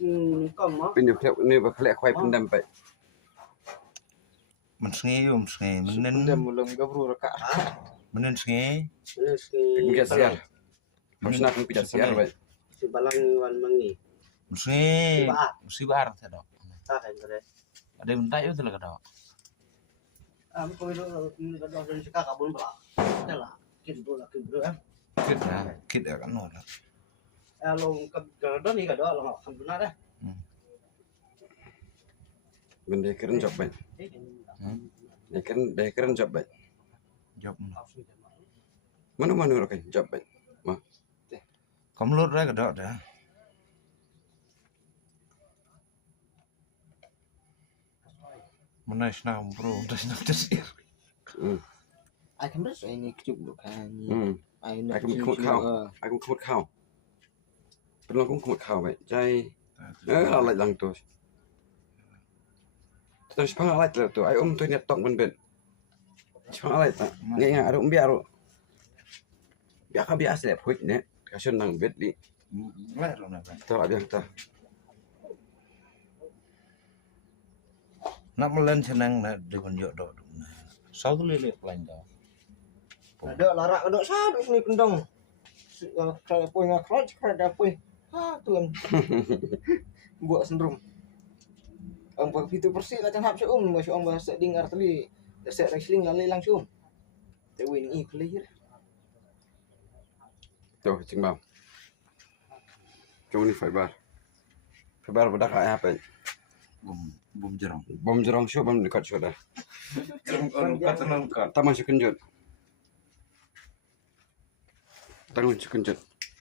Pindah ni bakal aku pendam pak. Mensenge menen Pendam belum gabru raka. menen senge Pindah siar. Masna pun pindah siar pak. Si balang wan mangi. mensenge musibar ta dok. Ta kan kare. Ada mentai itu lah dok. Am ko do dari si kakak bun ba. Tela. Kin bola kin bro am. Kita kan no. Alo do ni ka do lo kan benar dah. Benda keren job pak. Dia keren job pak. Job. Mana kan job pak. Kamu lur ra dok dah. Menaik nam bro, terus nak tersir. Ai kan beres ini kecuk do kan. Ai Aku kemut kau. Pernah aku kemut kau pak. Jai. Lalat lang tu. Terus pangalat lah tu. Ai tu nyetok ben. Pangalat tak. Ni ada biar. Biar kau biasa put ni. Kasih nang bet di. Lah lo nak. Tu biar tu. Nak melen senang nak depan jok dok. Sau tu lele lain dah. Ada larak ada sadu sini kendong. Kalau pun ngakrat kada pun. Ha tuan. Buat sendrum. Ang itu persi kacang hap masuk bahasa dengar tadi. Dasar wrestling lali langsung. Tapi ini clear. Tu cing bang. Cuma ni fiber. Fiber bedak apa? Bom jerong. Bom jerong show bom dekat show dah. Kat. Tak masuk kenjut. Tangan sekejut.